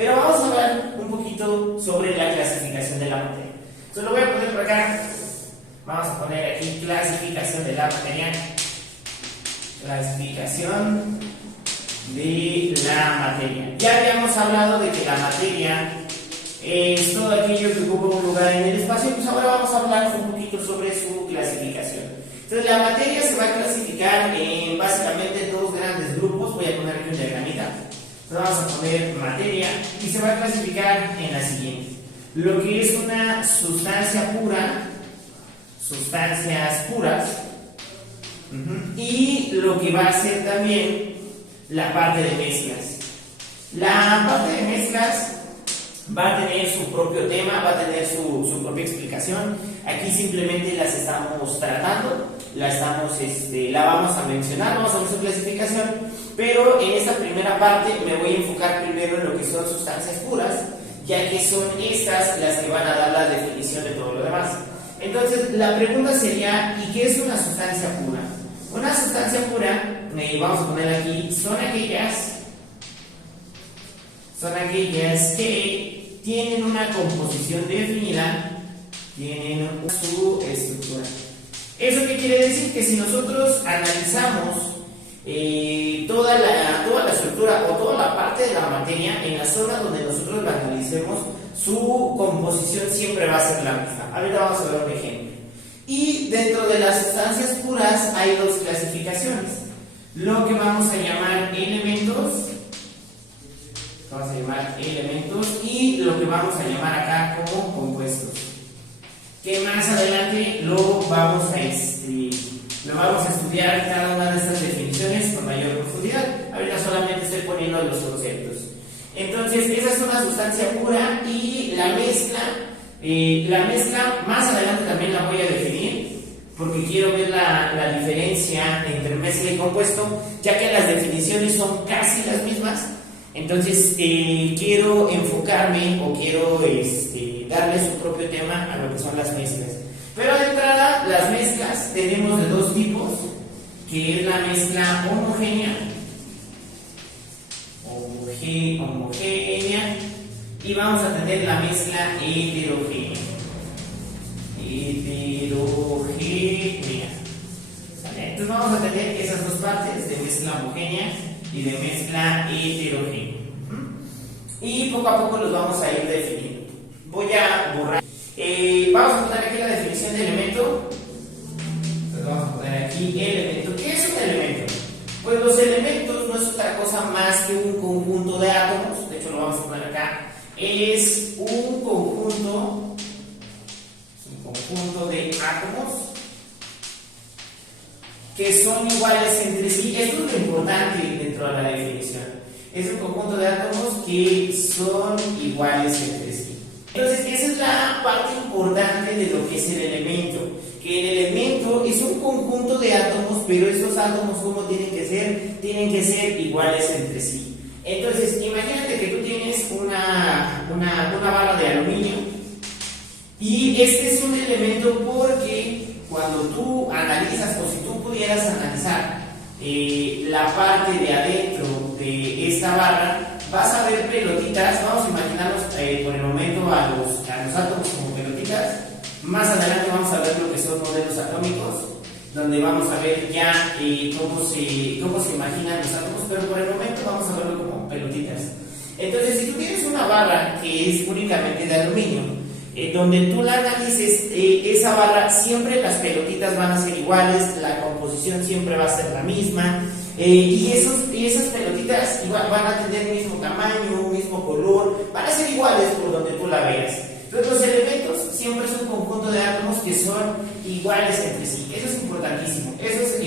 Pero vamos a hablar un poquito sobre la clasificación de la materia. Entonces lo voy a poner por acá. Vamos a poner aquí clasificación de la materia. Clasificación de la materia. Ya habíamos hablado de que la materia es todo aquello que ocupa un lugar en el espacio, pues ahora vamos a hablar un poquito sobre su clasificación. Entonces la materia se va a clasificar en básicamente dos grandes grupos. Voy a poner aquí un diagramita. Entonces vamos a poner materia y se va a clasificar en la siguiente: lo que es una sustancia pura, sustancias puras, y lo que va a ser también la parte de mezclas. La parte de mezclas va a tener su propio tema, va a tener su propia explicación. Aquí simplemente las estamos tratando, la vamos a mencionar, vamos a ver su clasificación, pero en esta primera parte me voy a enfocar primero en lo que son sustancias puras, ya que son estas las que van a dar la definición de todo lo demás. Entonces la pregunta sería: ¿y qué es una sustancia pura? Una sustancia pura, vamos a poner aquí, son aquellas que tienen una composición definida, tienen su estructura. ¿Eso qué quiere decir? Que si nosotros analizamos toda la estructura o toda la parte de la materia, en la zona donde nosotros la analicemos, su composición siempre va a ser la misma. Ahorita vamos a ver un ejemplo. Y dentro de las sustancias puras hay dos clasificaciones: lo que vamos a llamar elementos, y lo que vamos a llamar acá como compuestos, que más adelante lo vamos a estudiar cada una de estas definiciones con mayor profundidad. Ahorita solamente estoy poniendo los conceptos. Entonces esa es una sustancia pura, y la mezcla más adelante también la voy a definir, porque quiero ver la diferencia entre mezcla y compuesto, ya que las definiciones son casi las mismas. Entonces quiero enfocarme o quiero darle su propio tema a lo que son las mezclas. Pero de entrada, las mezclas tenemos de dos tipos, que es la mezcla homogénea, y vamos a tener la mezcla heterogénea. ¿Vale? Entonces vamos a tener esas dos partes, de mezcla homogénea y de mezcla heterogénea. Y poco a poco los vamos a ir definiendo. Voy a borrar. Vamos a poner aquí la definición de elemento. Entonces vamos a poner aquí elemento. ¿Qué es un elemento? Pues los elementos no es otra cosa más que un conjunto de átomos. De hecho lo vamos a poner acá. Es un conjunto de átomos que son iguales entre sí. Esto es lo importante dentro de la definición. Es un conjunto de átomos que son iguales entre sí. Entonces esa es la parte importante de lo que es el elemento, que el elemento es un conjunto de átomos, pero estos átomos, ¿cómo tienen que ser? Tienen que ser iguales entre sí. Entonces imagínate que tú tienes una barra de aluminio, y este es un elemento porque cuando tú analizas, o si tú pudieras analizar la parte de adentro de esta barra, vas a ver pelotitas. Vamos a imaginarnos por el momento a los átomos como pelotitas. Más adelante vamos a ver lo que son modelos atómicos, donde vamos a ver ya cómo se imaginan los átomos, pero por el momento vamos a verlo como pelotitas. Entonces, si tú tienes una barra que es únicamente de aluminio, donde tú la analices, esa barra, siempre las pelotitas van a ser iguales, la composición siempre va a ser la misma, y esas pelotitas igual van a tener el mismo tamaño, mismo color, van a ser iguales por donde tú la veas. Entonces los elementos siempre es un conjunto de átomos que son iguales entre sí. Eso es importantísimo. Esos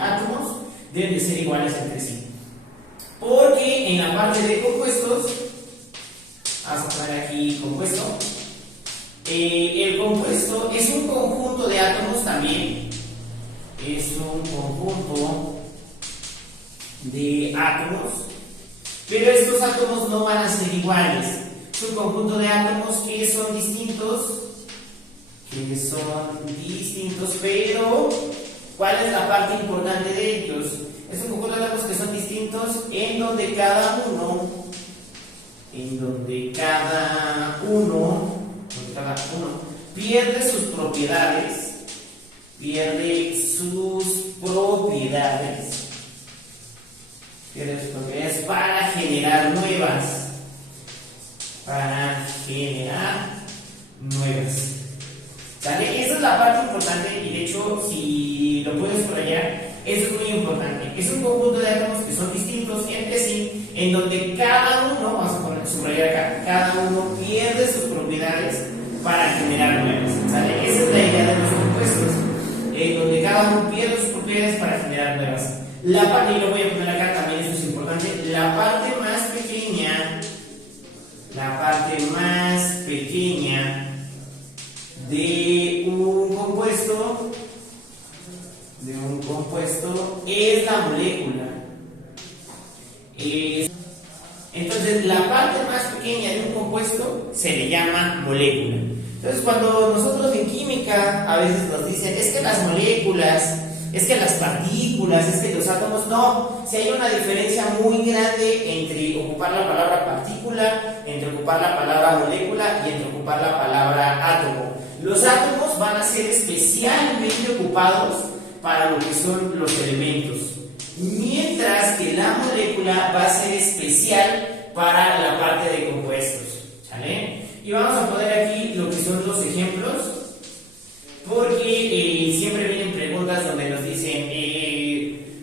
átomos deben de ser iguales entre sí, porque en la parte de compuestos, vamos a poner aquí compuesto. El compuesto es un conjunto de átomos también. Es un conjunto de átomos, pero estos átomos no van a ser iguales. Es un conjunto de átomos que son distintos, pero ¿cuál es la parte importante de ellos? Es un conjunto de átomos que son distintos, en donde cada uno pierde sus propiedades, para generar nuevas, ¿sale? Esa es la parte importante y de hecho si lo puedes subrayar, eso es muy importante. Es un conjunto de átomos que son distintos entre sí, en donde cada uno, vamos a subrayar acá, cada uno pierde sus propiedades para generar nuevas, ¿sale? Esa es la idea de los compuestos, en donde cada uno pierde sus propiedades para generar nuevas. La parte, y lo voy a poner acá también, eso es importante, la parte más pequeña de un compuesto es la molécula. Entonces, la parte más pequeña de un compuesto se le llama molécula. Entonces, cuando nosotros en química a veces nos dicen, es que las moléculas, es que las partículas, es que los átomos, no, si hay una diferencia muy grande entre ocupar la palabra partícula, entre ocupar la palabra molécula y entre ocupar la palabra átomo. Los átomos van a ser especialmente ocupados para lo que son los elementos, mientras que la molécula va a ser especial para la parte de compuestos, ¿sale? Y vamos a poner aquí lo que son los ejemplos, porque siempre vienen preguntas donde nos dicen,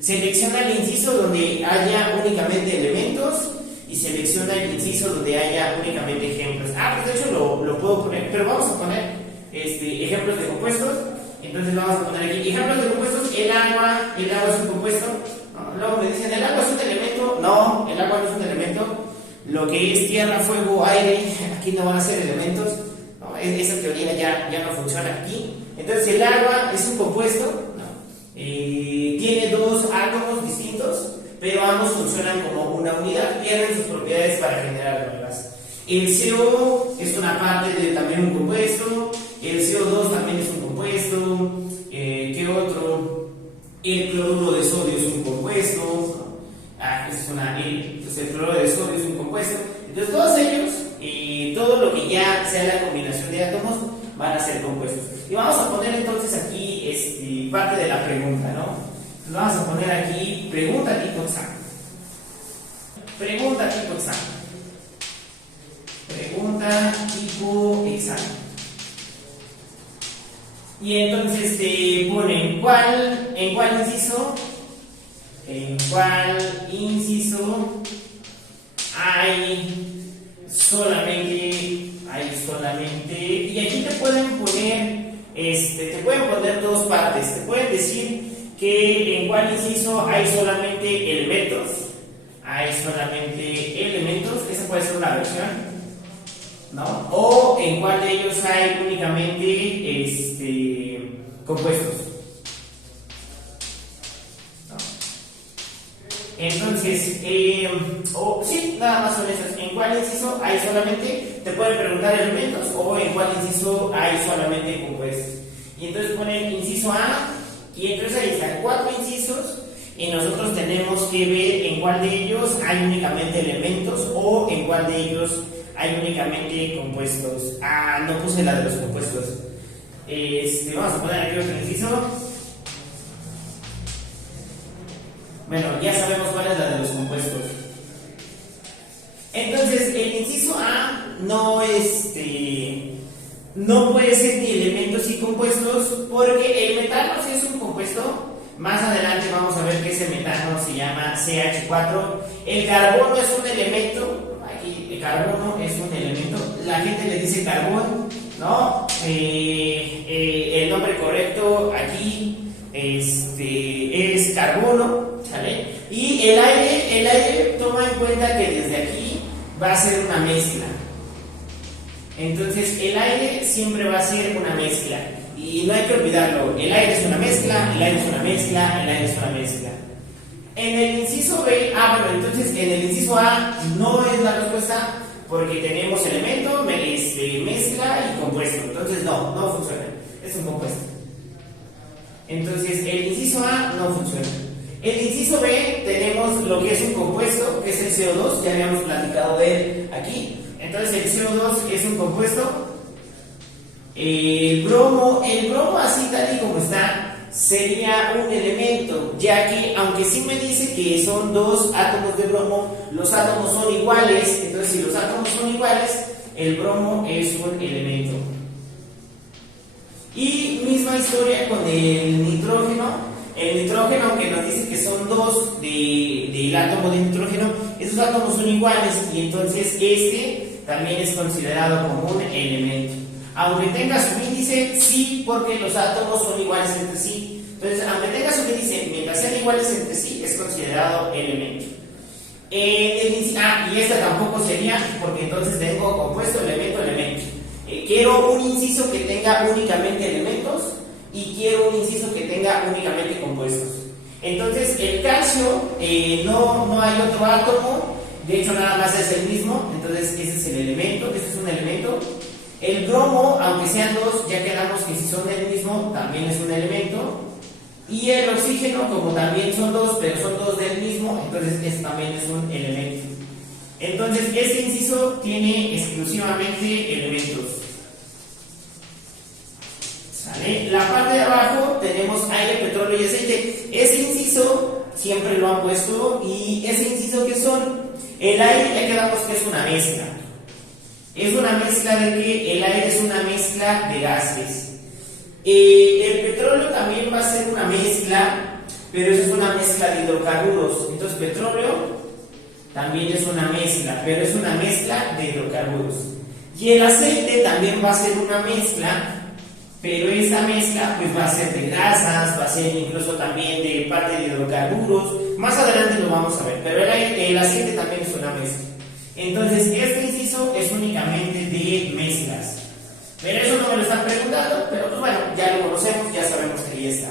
selecciona el inciso donde haya únicamente elementos y selecciona el inciso donde haya únicamente ejemplos. Pues de hecho lo puedo poner, pero vamos a poner ejemplos de compuestos. Entonces vamos a poner aquí ejemplos de compuestos. El agua es un compuesto. No, luego me dicen, ¿el agua es un elemento? No, el agua no es un elemento. Lo que es tierra, fuego, aire, aquí no van a ser elementos. No, esa teoría ya no funciona aquí. Entonces el agua es un compuesto, ¿no? Tiene dos átomos distintos, pero ambos funcionan como una unidad, pierden sus propiedades para generar nuevas. El CO es una parte de también un compuesto. El CO2 también es un compuesto. ¿Qué otro? El cloruro de sodio es un compuesto. Entonces el cloruro de sodio es un compuesto. Entonces todos ellos, todo lo que ya sea la combinación de átomos, van a ser compuestos. Y vamos a poner entonces aquí parte de la pregunta, ¿no? Vamos a poner aquí pregunta tipo examen. Pregunta tipo examen. Pregunta tipo examen. Y entonces te pone en cuál inciso hay solamente, y aquí te pueden poner dos partes. Te pueden decir que en cuál inciso hay solamente elementos, esa puede ser una versión, ¿no? O en cuál de ellos hay únicamente compuestos, ¿no? Entonces, sí, nada más son esas. En cuál inciso hay solamente, te pueden preguntar elementos, o en cuál inciso hay solamente compuestos. Y entonces ponen inciso A, y entonces ahí están 4 incisos, y nosotros tenemos que ver en cuál de ellos hay únicamente elementos, o en cuál de ellos hay únicamente compuestos. No puse la de los compuestos. Vamos a poner aquí otro inciso. Bueno, ya sabemos cuál es la de los compuestos. Entonces, el inciso A no puede ser ni elementos y compuestos, porque el metano sí es un compuesto. Más adelante vamos a ver que ese metano se llama CH4. El carbono es un elemento. Aquí el carbono es un elemento. La gente le dice carbón, ¿no? El nombre correcto aquí es carbono, ¿sale? Y el aire toma en cuenta que desde aquí va a ser una mezcla. Entonces el aire siempre va a ser una mezcla. Y no hay que olvidarlo, el aire es una mezcla, el aire es una mezcla, el aire es una mezcla. En el inciso B, entonces en el inciso A no es la respuesta, porque tenemos elemento, mezcla y compuesto. Entonces no funciona, es un compuesto. Entonces el inciso A no funciona. El inciso B tenemos lo que es un compuesto, que es el CO2, ya habíamos platicado de él aquí. Entonces el CO2 es un compuesto. El bromo así tal y como está sería un elemento, ya que aunque sí me dice que son dos átomos de bromo, los átomos son iguales. Entonces si los átomos son iguales, el bromo es un elemento. Y misma historia con el nitrógeno. El nitrógeno, aunque nos dice que son dos del átomo de nitrógeno, esos átomos son iguales y entonces este también es considerado como un elemento. Aunque tenga su índice, sí, porque los átomos son iguales entre sí. Entonces, aunque tenga su índice, mientras sean iguales entre sí, es considerado elemento. Y esta tampoco sería, porque entonces tengo compuesto, elemento, elemento. Quiero un inciso que tenga únicamente elementos y quiero un inciso que tenga únicamente compuestos. Entonces, el calcio, no hay otro átomo, de hecho nada más es el mismo, entonces ese es el elemento, este es un elemento. El bromo, aunque sean dos, ya quedamos que si son el mismo, también es un elemento. Y el oxígeno, como también son dos, pero son dos del mismo, entonces este también es un elemento. Entonces, este inciso tiene exclusivamente elementos. ¿Sale? La parte de abajo tenemos aire, petróleo y aceite. Ese inciso siempre lo han puesto. ¿Y ese inciso qué son? El aire, ya quedamos que es una mezcla. Es una mezcla de que el aire es una mezcla de gases. El petróleo también va a ser una mezcla, pero eso es una mezcla de hidrocarburos. Entonces petróleo también es una mezcla, pero es una mezcla de hidrocarburos. Y el aceite también va a ser una mezcla, pero esa mezcla pues va a ser de grasas, va a ser incluso también de parte de hidrocarburos. Más adelante lo vamos a ver, pero el aceite también es una mezcla. Entonces este inciso es únicamente de mezclas. Pero eso no me lo están preguntando, pero pues bueno, ya lo conocemos, ya sabemos que ahí está.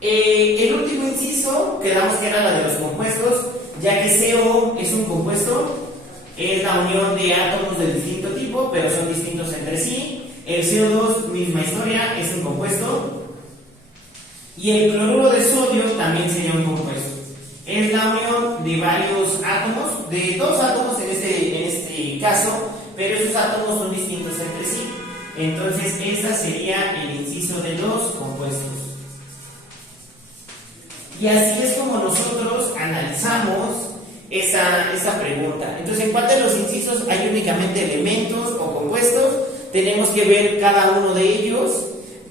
El último inciso, quedamos que era la de los compuestos, ya que CO es un compuesto, es la unión de átomos de distinto tipo, pero son distintos entre sí. El CO2, misma historia, es un compuesto. Y el cloruro de sodio también sería un compuesto. Es la unión de varios átomos, de dos átomos en este caso, pero esos átomos son distintos entre sí. Entonces, ese sería el inciso de los compuestos. Y así es como nosotros analizamos esa pregunta. Entonces, en cuanto a los incisos, hay únicamente elementos o compuestos. Tenemos que ver cada uno de ellos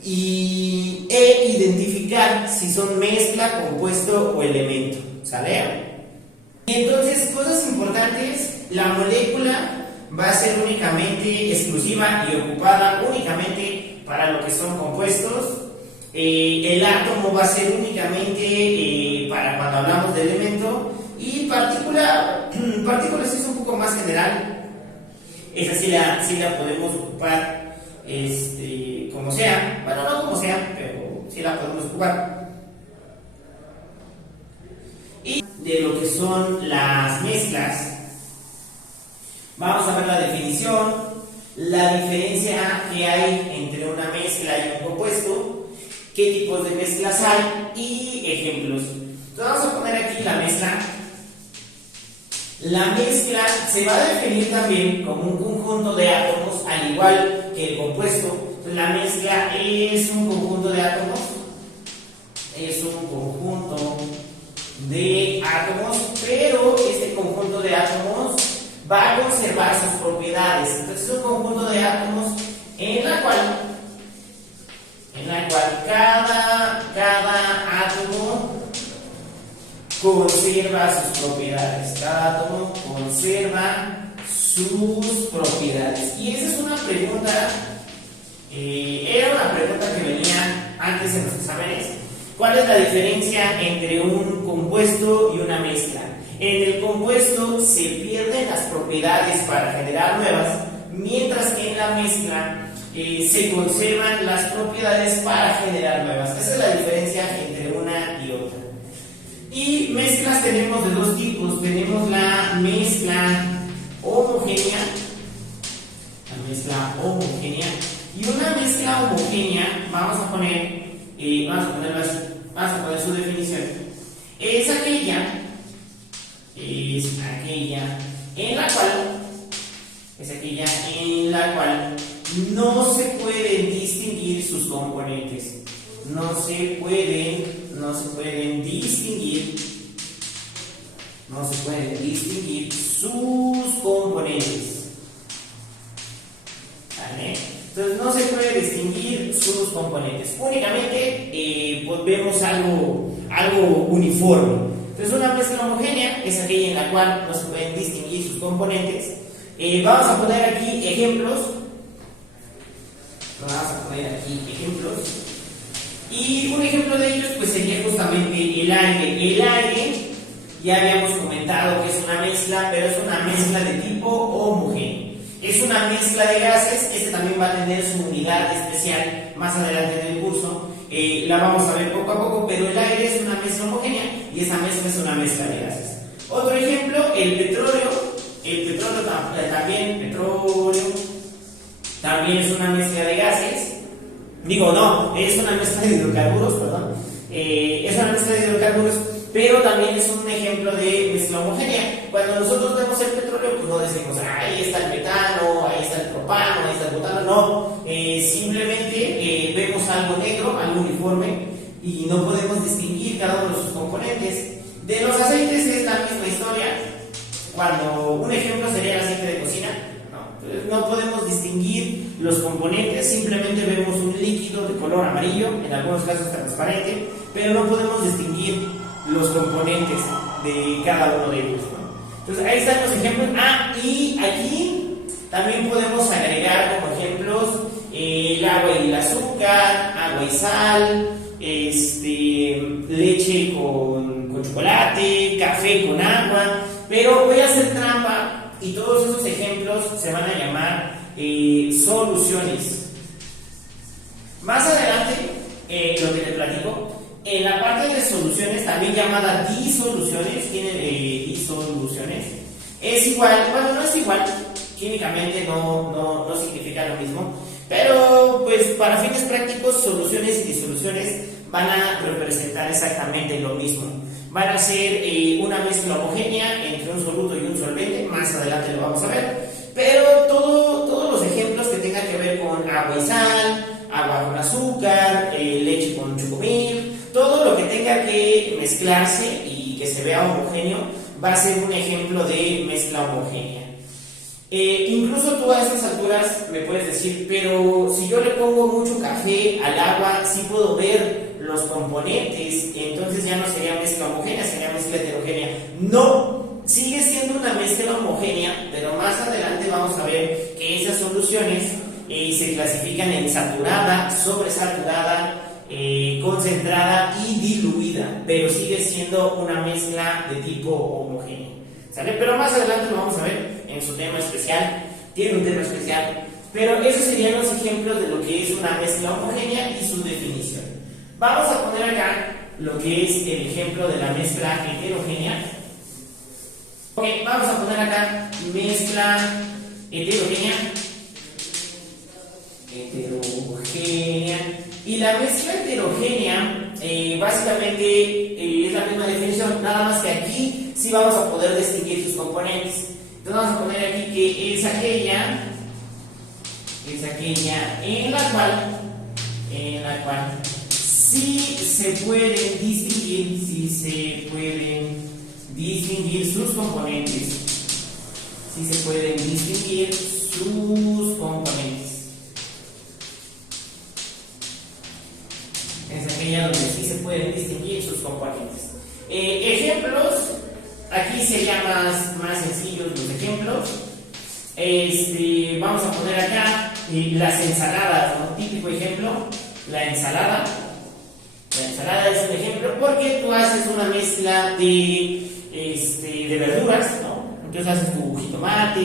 e identificar si son mezcla, compuesto o elemento. ¿Sale? Y entonces, cosas importantes, la molécula va a ser únicamente exclusiva y ocupada únicamente para lo que son compuestos. El átomo va a ser únicamente para cuando hablamos de elemento. Y partícula sí es un poco más general. Esa sí la podemos ocupar como sea. Bueno, no como sea, pero sí la podemos ocupar. Y de lo que son las mezclas, vamos a ver la definición, la diferencia que hay entre una mezcla y un compuesto, qué tipos de mezclas hay y ejemplos. Entonces vamos a poner aquí la mezcla. La mezcla se va a definir también como un conjunto de átomos, al igual que el compuesto. Entonces, la mezcla es un conjunto de átomos, pero este conjunto de átomos va a conservar sus propiedades. Entonces es un conjunto de átomos en la cual cada átomo conserva sus propiedades. Cada átomo conserva sus propiedades. Y esa es una pregunta, era una pregunta que venía antes en los exámenes. ¿Cuál es la diferencia entre un compuesto y una mezcla? En el compuesto se pierden las propiedades para generar nuevas, mientras que en la mezcla se conservan las propiedades para generar nuevas. Esa es la diferencia entre una y otra. Y mezclas tenemos de dos tipos. Tenemos la mezcla homogénea, y una mezcla homogénea, vamos a poner su definición. Es aquella en la cual no se pueden distinguir sus componentes. No se pueden distinguir sus componentes. ¿Vale? Entonces no se puede distinguir sus componentes. Únicamente vemos algo uniforme. Entonces una mezcla homogénea es aquella en la cual no se pueden distinguir sus componentes. Vamos a poner aquí ejemplos. Y un ejemplo de ellos pues sería justamente el aire. El aire ya habíamos comentado que es una mezcla, pero es una mezcla de tipo homogéneo. Es una mezcla de gases. Este también va a tener su unidad especial más adelante en el curso. La vamos a ver poco a poco, pero el aire es una mezcla homogénea y esa mezcla es una mezcla de gases. Otro ejemplo, el petróleo. El petróleo también es una mezcla de gases. Es una mezcla de hidrocarburos, perdón. Es una mezcla de hidrocarburos, pero también es un ejemplo de mezcla homogénea. Cuando nosotros vemos el petróleo, pues no decimos, ahí está el metano, ahí está el propano, ahí está el butano. No, simplemente vemos algo negro, algo uniforme, y no podemos distinguir cada uno de sus componentes. De los aceites es la misma historia. Cuando un ejemplo sería el aceite de cocina, no podemos distinguir los componentes, simplemente vemos un líquido de color amarillo, en algunos casos transparente, pero no podemos distinguir los componentes de cada uno de ellos, ¿no? Entonces ahí están los ejemplos. Y aquí también podemos agregar como ejemplos el agua y el azúcar, agua y sal, leche con chocolate, café con agua. Pero voy a hacer trampa y todos esos ejemplos se van a llamar soluciones. Más adelante, lo que te platico, en la parte de soluciones, también llamada disoluciones, tiene disoluciones, es igual, bueno, no es igual, químicamente no significa lo mismo, pero pues para fines prácticos, soluciones y disoluciones van a representar exactamente lo mismo. Van a ser una mezcla homogénea entre un soluto y un solvente, más adelante lo vamos a ver, pero todos los ejemplos que tengan que ver con agua y sal, agua con azúcar, leche con chocomil, todo lo que tenga que mezclarse y que se vea homogéneo va a ser un ejemplo de mezcla homogénea. Incluso tú a estas alturas me puedes decir, pero si yo le pongo mucho café al agua, sí puedo ver los componentes, entonces ya no sería mezcla homogénea, sería mezcla heterogénea. No, sigue siendo una mezcla homogénea, pero más adelante vamos a ver que esas soluciones se clasifican en saturada, sobresaturada, concentrada y diluida, pero sigue siendo una mezcla de tipo homogéneo, ¿sale? Pero más adelante lo vamos a ver en su tema especial, tiene un tema especial, pero esos serían los ejemplos de lo que es una mezcla homogénea y su definición. Vamos a poner acá lo que es el ejemplo de la mezcla heterogénea. Ok, vamos a poner acá mezcla heterogénea. Y la mezcla heterogénea básicamente es la misma definición, nada más que aquí sí vamos a poder distinguir sus componentes. Entonces vamos a poner aquí que es aquella en la cual sí se pueden distinguir sus componentes. Sí se pueden distinguir sus componentes. Es aquella donde sí se pueden distinguir sus componentes. Ejemplos, aquí serían más sencillos los ejemplos. Vamos a poner acá las ensaladas, ¿no? Típico ejemplo, la ensalada. La ensalada es un ejemplo porque tú haces una mezcla de verduras, ¿no? Entonces haces tu jitomate,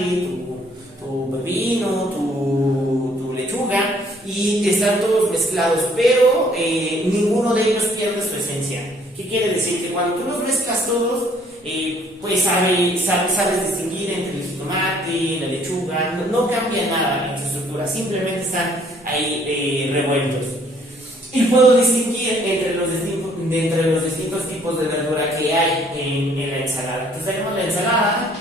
tu pepino, tu lechuga y están todos mezclados, pero ninguno de ellos pierde su esencia. ¿Qué quiere decir? Que cuando tú los mezclas todos, pues sabes distinguir entre el jitomate, la lechuga, no cambia nada en su estructura, simplemente están ahí revueltos. Y puedo distinguir entre los distintos tipos de verdura que hay en la ensalada. Entonces tenemos la ensalada.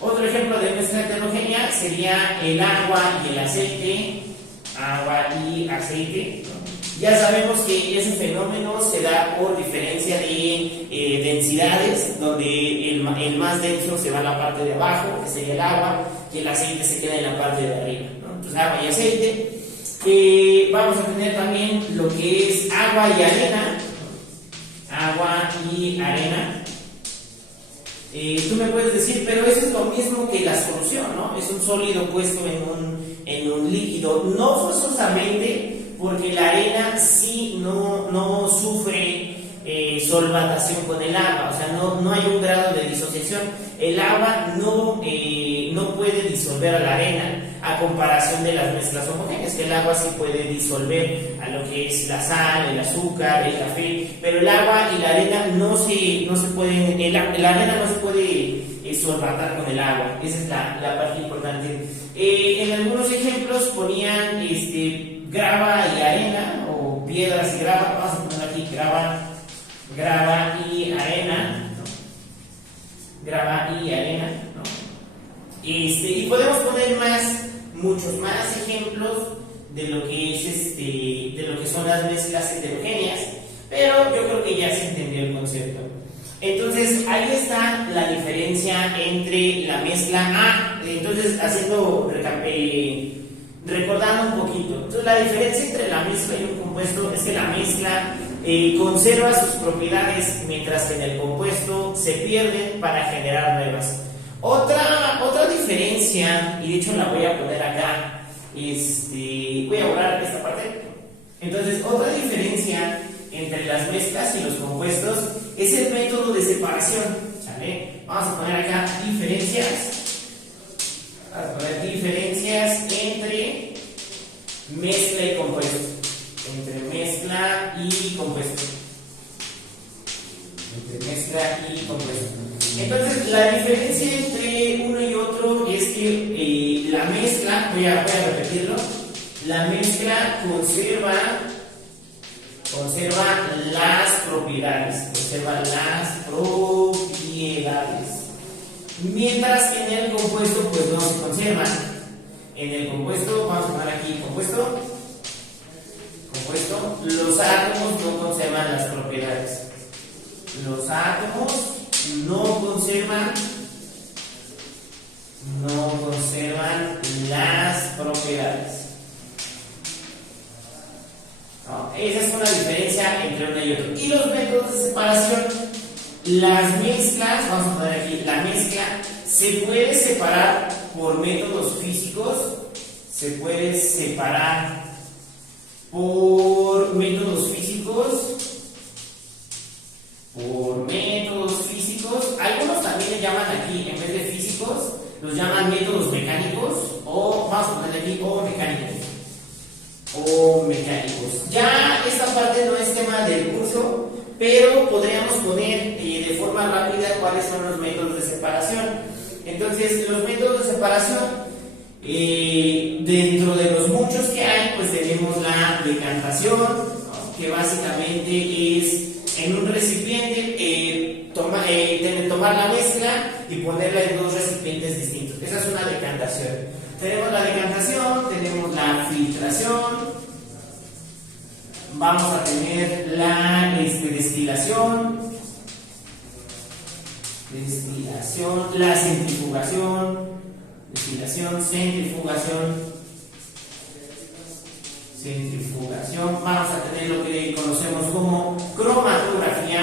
Otro ejemplo de mezcla mezcla heterogénea sería el agua y el aceite, agua y aceite, ¿no? Ya sabemos que ese fenómeno se da por diferencia de densidades, donde el más denso se va a la parte de abajo, que sería el agua, y el aceite se queda en la parte de arriba, ¿no? Entonces agua y aceite. Vamos a tener también lo que es agua y arena, agua y arena. Tú me puedes decir, pero eso es lo mismo que la solución, ¿no? Es un sólido puesto en un líquido. No forzosamente, porque la arena sí no sufre solvatación con el agua, o sea, no hay un grado de disociación. El agua no puede disolver a la arena, a comparación de las mezclas homogéneas, que el agua sí puede disolver a lo que es la sal, el azúcar, el café, pero el agua y la arena no se pueden, la arena no se puede solvatar con el agua. Esa es la parte importante. En algunos ejemplos ponían grava y arena, o piedras y grava. Vamos a poner aquí grava y arena, ¿no? Grava y arena, ¿no? Y podemos poner muchos más ejemplos de lo que son las mezclas heterogéneas, pero yo creo que ya se entendió el concepto. Entonces ahí está la diferencia entre la mezcla entonces recordando un poquito. Entonces la diferencia entre la mezcla y un compuesto es que la mezcla conserva sus propiedades, mientras que en el compuesto se pierden para generar nuevas. Otra diferencia, y de hecho la voy a poner acá, voy a borrar esta parte. Entonces, otra diferencia entre las mezclas y los compuestos es el método de separación, ¿sale? Vamos a poner acá diferencias. Vamos a poner diferencias entre mezcla y compuesto. Entre mezcla y compuesto. Entre mezcla y compuesto. Entonces, la diferencia entre uno y otro es que la mezcla, voy a repetirlo, la mezcla conserva las propiedades, mientras que en el compuesto pues no se conservan. En el compuesto, vamos a poner aquí compuesto, los átomos no conservan las propiedades. Los átomos no conservan las propiedades. ¿No? Esa es una diferencia entre uno y otro. Y los métodos de separación, las mezclas, vamos a poner aquí, la mezcla se puede separar por métodos físicos, algunos también le llaman aquí, en vez de físicos, los llaman métodos mecánicos, o vamos a poner aquí, o mecánicos. Ya esta parte no es tema del curso, pero podríamos poner de forma rápida cuáles son los métodos de separación. Entonces, los métodos de separación, dentro de los muchos que hay, pues tenemos la decantación, ¿no? Que básicamente es en un recipiente tomar la mezcla y ponerla en dos recipientes distintos. Esa es una decantación. Tenemos la decantación, tenemos la filtración, vamos a tener la destilación, la centrifugación, vamos a tener lo que conocemos como cromatografía,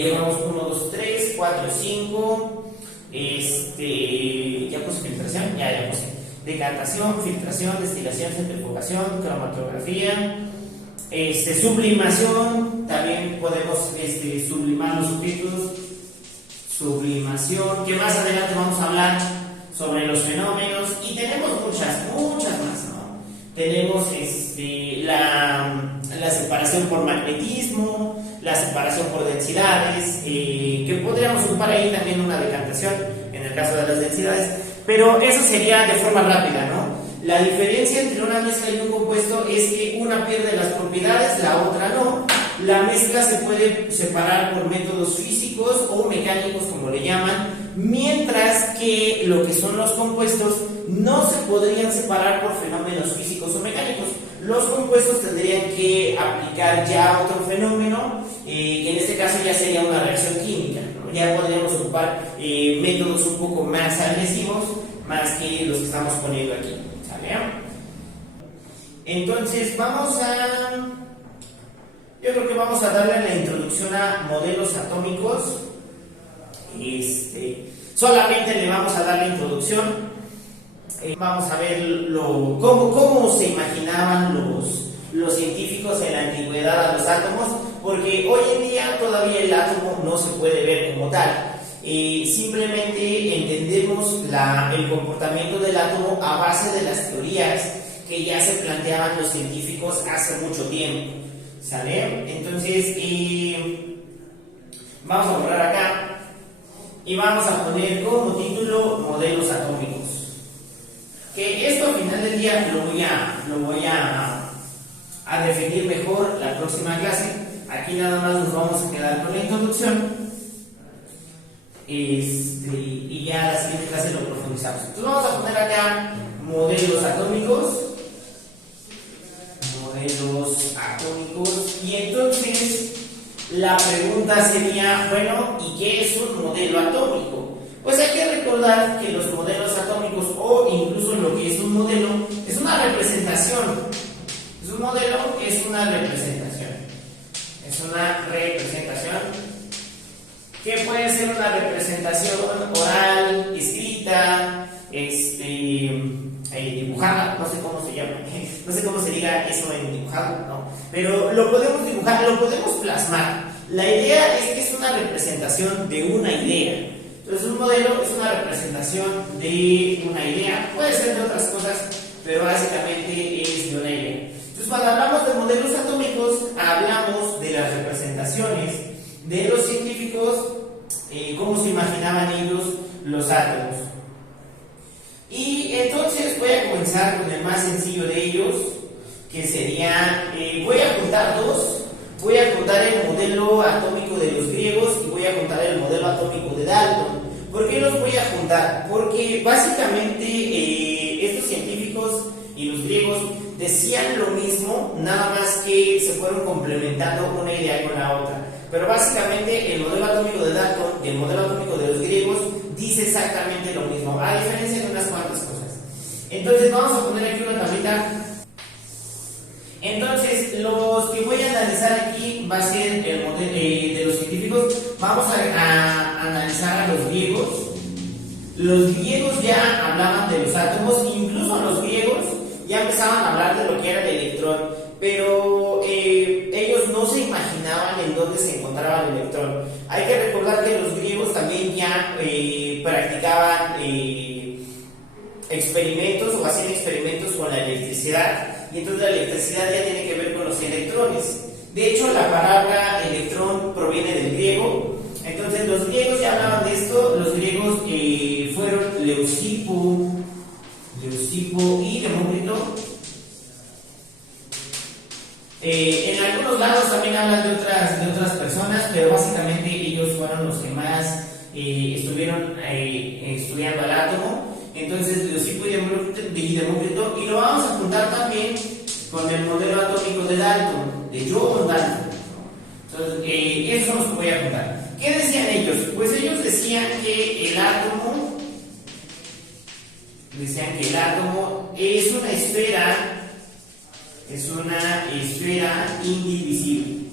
llevamos 1, 2, 3, 4, 5, ya puse filtración, ya puse decantación, filtración, destilación, centrifugación, cromatografía, sublimación, también podemos sublimar los objetos, sublimación, que más adelante vamos a hablar sobre los fenómenos, y tenemos muchas más, ¿no? Tenemos la separación por magnetismo, la separación por densidades, que podríamos ocupar ahí también una decantación en el caso de las densidades, pero eso sería de forma rápida, ¿no? La diferencia entre una mezcla y un compuesto es que una pierde las propiedades, la otra no. la mezcla se puede separar por métodos físicos o mecánicos, como le llaman, mientras que lo que son los compuestos no se podrían separar por fenómenos físicos o mecánicos. Los compuestos tendrían que aplicar ya otro fenómeno, que en este caso ya sería una reacción química, ¿no? Ya podríamos ocupar métodos un poco más agresivos, más que los que estamos poniendo aquí, ¿sale? Entonces yo creo que vamos a darle la introducción a modelos atómicos. Solamente le vamos a dar la introducción. Vamos a ver cómo se imaginaban los científicos en la antigüedad a los átomos, porque hoy en día todavía el átomo no se puede ver como tal. Simplemente entendemos el comportamiento del átomo a base de las teorías que ya se planteaban los científicos hace mucho tiempo, ¿sale? Entonces, vamos a borrar acá y vamos a poner como título modelos atómicos. Que esto al final del día lo voy a definir mejor la próxima clase. Aquí nada más nos vamos a quedar con la introducción. Y ya la siguiente clase lo profundizamos. Entonces vamos a poner acá modelos atómicos. Y entonces la pregunta sería, bueno, ¿y qué es un modelo atómico? Pues hay que recordar que los modelos atómicos, o incluso lo que es un modelo, es una representación. Es un modelo, es una representación. Es una representación que puede ser una representación oral, escrita, dibujada, no sé cómo se llama, no sé cómo se diga eso en dibujado, ¿no? Pero lo podemos dibujar, lo podemos plasmar. La idea es que es una representación de una idea. Entonces un modelo es una representación de una idea, puede ser de otras cosas, pero básicamente es de una idea. Entonces cuando hablamos de modelos atómicos, hablamos de las representaciones de los científicos, cómo se imaginaban ellos los átomos. Y entonces voy a comenzar con el más sencillo de ellos, que sería, voy a juntar dos. Voy a contar el modelo atómico de los griegos y voy a contar el modelo atómico de Dalton. ¿Por qué los voy a juntar? Porque básicamente estos científicos y los griegos decían lo mismo, nada más que se fueron complementando una idea con la otra. Pero básicamente el modelo atómico de Dalton y el modelo atómico de los griegos dice exactamente lo mismo, a diferencia de unas cuantas cosas. Entonces vamos a poner aquí una tablita. Entonces, los que voy a analizar aquí va a ser el modelo de los científicos. Vamos a analizar a los griegos. Los griegos ya hablaban de los átomos, incluso los griegos ya empezaban a hablar de lo que era el electrón, pero ellos no se imaginaban en dónde se encontraba el electrón. Hay que recordar que los griegos también ya practicaban experimentos o hacían experimentos con la electricidad. Y entonces la electricidad ya tiene que ver con los electrones. De hecho, la palabra electrón proviene del griego. Entonces los griegos ya hablaban de esto. Los griegos fueron Leucipo y Demócrito. En algunos lados también hablan de otras personas, pero básicamente ellos fueron los que más estuvieron estudiando al átomo. Entonces, Leucipo y Demócrito, y lo vamos a juntar también con el modelo atómico de Dalton, de John Dalton. Entonces, esos son los que voy a juntar. ¿Qué decían ellos? Pues ellos decían que el átomo es una esfera indivisible.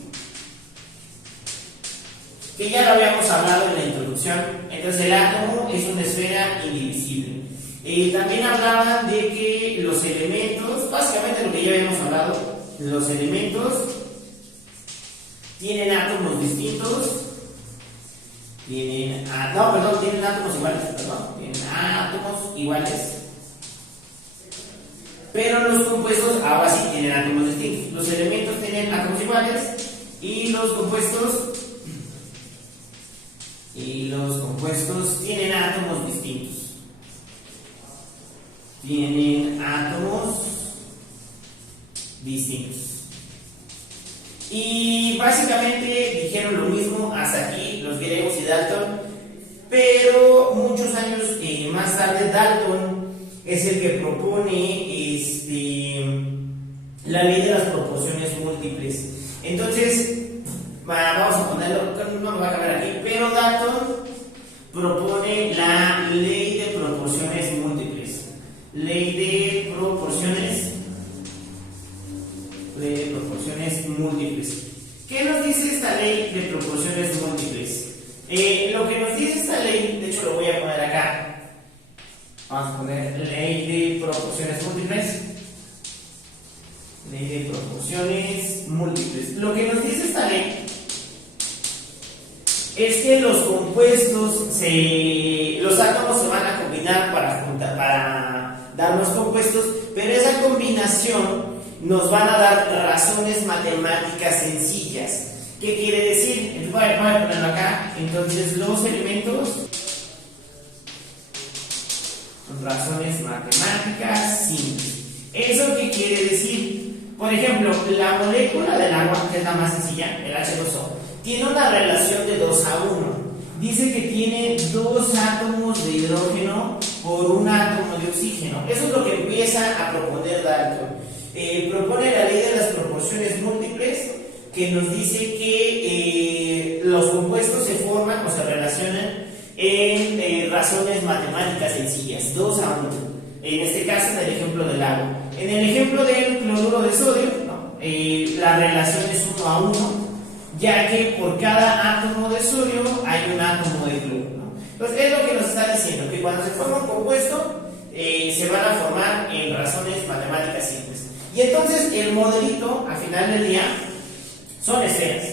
Que ya lo habíamos hablado en la introducción. Entonces, el átomo es una esfera indivisible. También hablaban de que los elementos, básicamente lo que ya habíamos hablado, los elementos tienen átomos distintos, tienen átomos iguales, pero los compuestos ahora sí tienen átomos distintos. Los elementos tienen átomos iguales y los compuestos tienen átomos distintos. Y básicamente dijeron lo mismo hasta aquí los griegos y Dalton, pero muchos años más tarde Dalton es el que propone la ley de las proporciones múltiples. Entonces, vamos a ponerlo, no me va a cambiar aquí, pero Dalton propone la ley de proporciones múltiples. Ley de proporciones múltiples. ¿Qué nos dice esta ley de proporciones múltiples? Lo que nos dice esta ley, de hecho lo voy a poner acá. Vamos a poner ley de proporciones múltiples. Ley de proporciones múltiples. Lo que nos dice esta ley es que los compuestos, los átomos se van a combinar para darnos compuestos, pero esa combinación nos van a dar razones matemáticas sencillas. ¿Qué quiere decir? Entonces voy a ponerlo acá. Entonces los elementos son razones matemáticas simples. ¿Eso qué quiere decir? Por ejemplo, la molécula del agua, que es la más sencilla, el H2O, tiene una relación de 2 a 1. Dice que tiene 2 átomos de hidrógeno por un átomo de oxígeno. Eso es lo que empieza a proponer Dalton. Propone la ley de las proporciones múltiples, que nos dice que los compuestos se forman o se relacionan en razones matemáticas sencillas, 2 a 1. En este caso, en el ejemplo del agua. En el ejemplo del cloruro de sodio, ¿no? La relación es 1 a 1, ya que por cada átomo de sodio hay un átomo de cloro, ¿no? Entonces, es lo que nos está diciendo, que cuando se forma un compuesto, se van a formar en razones matemáticas simples. Y entonces, el modelito, al final del día, son esferas.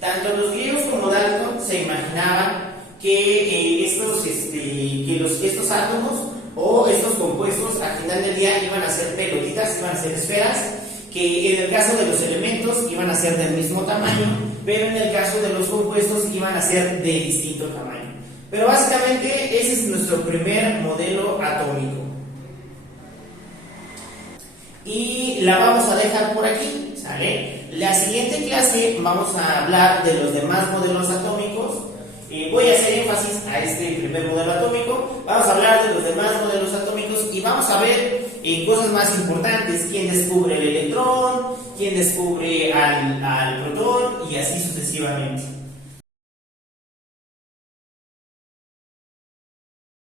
Tanto los griegos como Dalton se imaginaban que estos átomos o estos compuestos al final del día iban a ser pelotitas, iban a ser esferas, que en el caso de los elementos iban a ser del mismo tamaño, pero en el caso de los compuestos iban a ser de distinto tamaño. Pero básicamente ese es nuestro primer modelo atómico. Y la vamos a dejar por aquí, ¿sale? La siguiente clase vamos a hablar de los demás modelos atómicos. Voy a hacer énfasis a este primer modelo atómico. Vamos a hablar de los demás modelos atómicos y vamos a ver cosas más importantes: quién descubre el electrón, quién descubre al protón y así sucesivamente.